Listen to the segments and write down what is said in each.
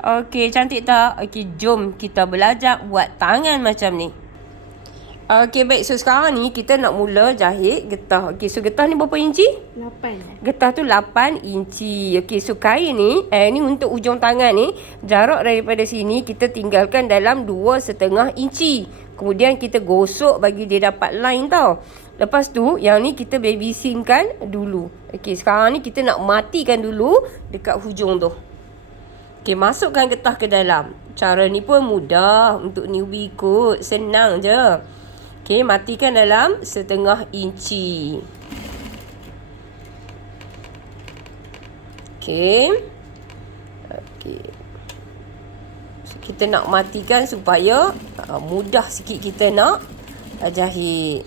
Okey, cantik tak? Okey, jom kita belajar buat tangan macam ni. Okey, baik. So, sekarang ni kita nak mula jahit getah. Okey, so getah ni berapa inci? 8. Getah tu 8 inci. Okey, so kain ni, ni untuk ujung tangan ni, jarak daripada sini kita tinggalkan dalam 2,5 inci. Kemudian kita gosok bagi dia dapat line tau. Lepas tu, yang ni kita baby seamkan dulu. Okey, sekarang ni kita nak matikan dulu dekat hujung tu. Okey, masukkan getah ke dalam. Cara ni pun mudah untuk newbie ikut. Senang je. Okey, matikan dalam 1/2 inci. Okey. Okey. So, kita nak matikan supaya mudah sikit kita nak jahit.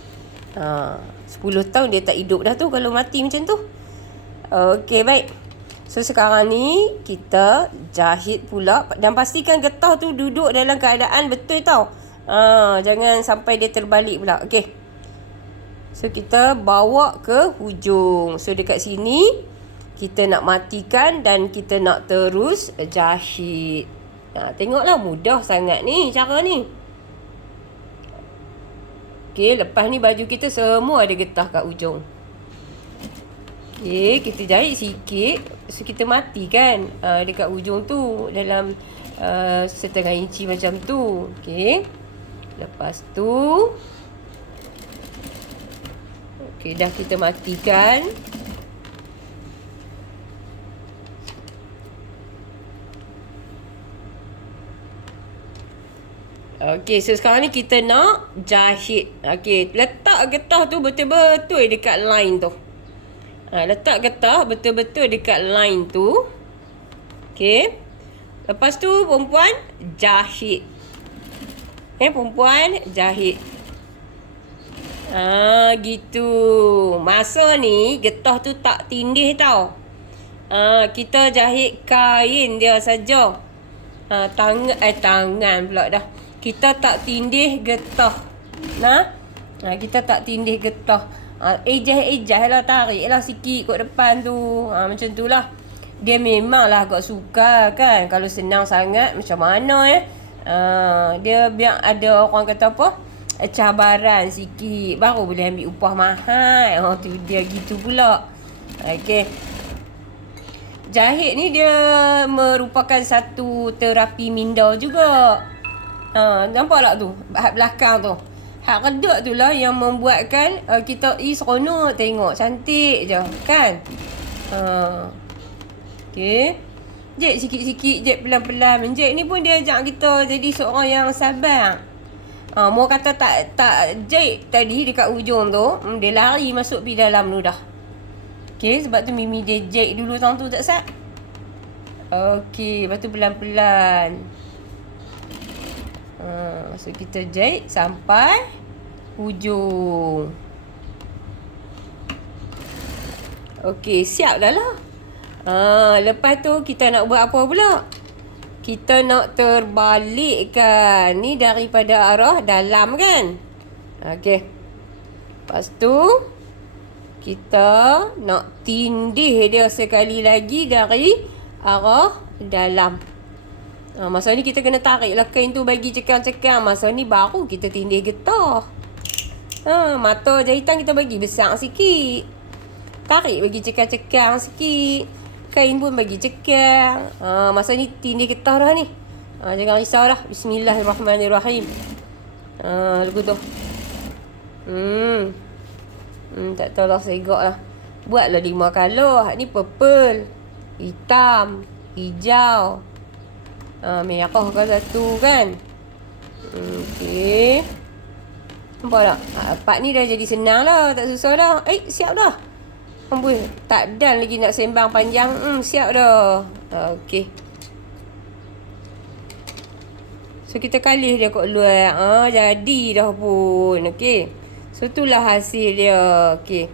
10 tahun dia tak hidup dah tu kalau mati macam tu. Okey, baik. So, sekarang ni kita jahit pula. Dan pastikan getah tu duduk dalam keadaan betul tau. Jangan sampai dia terbalik pula. Okey. So, kita bawa ke hujung. So, dekat sini kita nak matikan dan kita nak terus jahit. Tengoklah, mudah sangat ni cara ni. Okey, lepas ni baju kita semua ada getah kat ujung. Okey, kita jahit sikit. So, kita matikan dekat ujung tu dalam 1/2 inci macam tu. Okey. Lepas tu, okey, dah kita matikan. Okey, so sekarang ni kita nak jahit. Okey, letak getah tu betul-betul dekat line tu. Letak getah betul-betul dekat line tu. Okey. Lepas tu perempuan jahit. Perempuan jahit. Gitu. Masa ni getah tu tak tindih tau. Kita jahit kain dia saja. Tangan pula dah. Kita tak tindih getah. Kita tak tindih getah. Ejah lah, tarik lah sikit kat depan tu. Macam tu lah. Dia memanglah agak sukar kan. Kalau senang sangat macam mana dia biar ada orang kata apa, cabaran sikit baru boleh ambil upah mahal. Tu dia gitu pula. Okey. Jahit ni dia merupakan satu terapi minda juga. Nampak tak tu? Hak belakang tu. Hak redak tu lah yang membuatkan kita seronok tengok. Cantik je kan? Okey. Jek sikit-sikit, jek pelan-pelan. Jek ni pun dia ajak kita jadi seorang yang sabar. Mau kata tak jek tadi dekat ujung tu, dia lari masuk pergi dalam tu dah. Okey, sebab tu Mimi dia jek dulu tang tu tak sat. Okey, lepas tu pelan-pelan. So kita jahit sampai hujung. Okey, siap dah lah. Lepas tu kita nak buat apa pula? Kita nak terbalikkan. Ni daripada arah dalam kan? Okey. Lepas tu kita nak tindih dia sekali lagi dari arah dalam. Masa ni kita kena tarik lah kain tu bagi cekang-cekang. Masa ni baru kita tindih getah. Mata jahitan kita bagi besar sikit. Tarik bagi cekang-cekang sikit. Kain pun bagi cekang. Masa ni tindih getah dah ni. Jangan risau dah. Bismillahirrahmanirrahim. Lagu tu. Tak tahu lah, segak lah. Buatlah 5 colour. Ni purple, hitam, hijau, merah ke satu kan. Okey. Nampak tak? Part ni dah jadi senang lah. Tak susah dah. Siap dah. Amboi, tak dan lagi nak sembang panjang. Siap dah. Okey. So, kita kalih dia kat luar. Jadi dah pun. Okey. So, itulah hasil dia. Okey.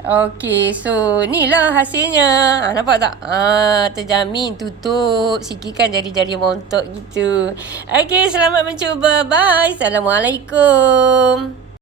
Okey, so ni lah hasilnya. Nampak tak? Terjamin tutup. Sikitkan jari-jari montok gitu. Okey, selamat mencuba. Bye. Assalamualaikum.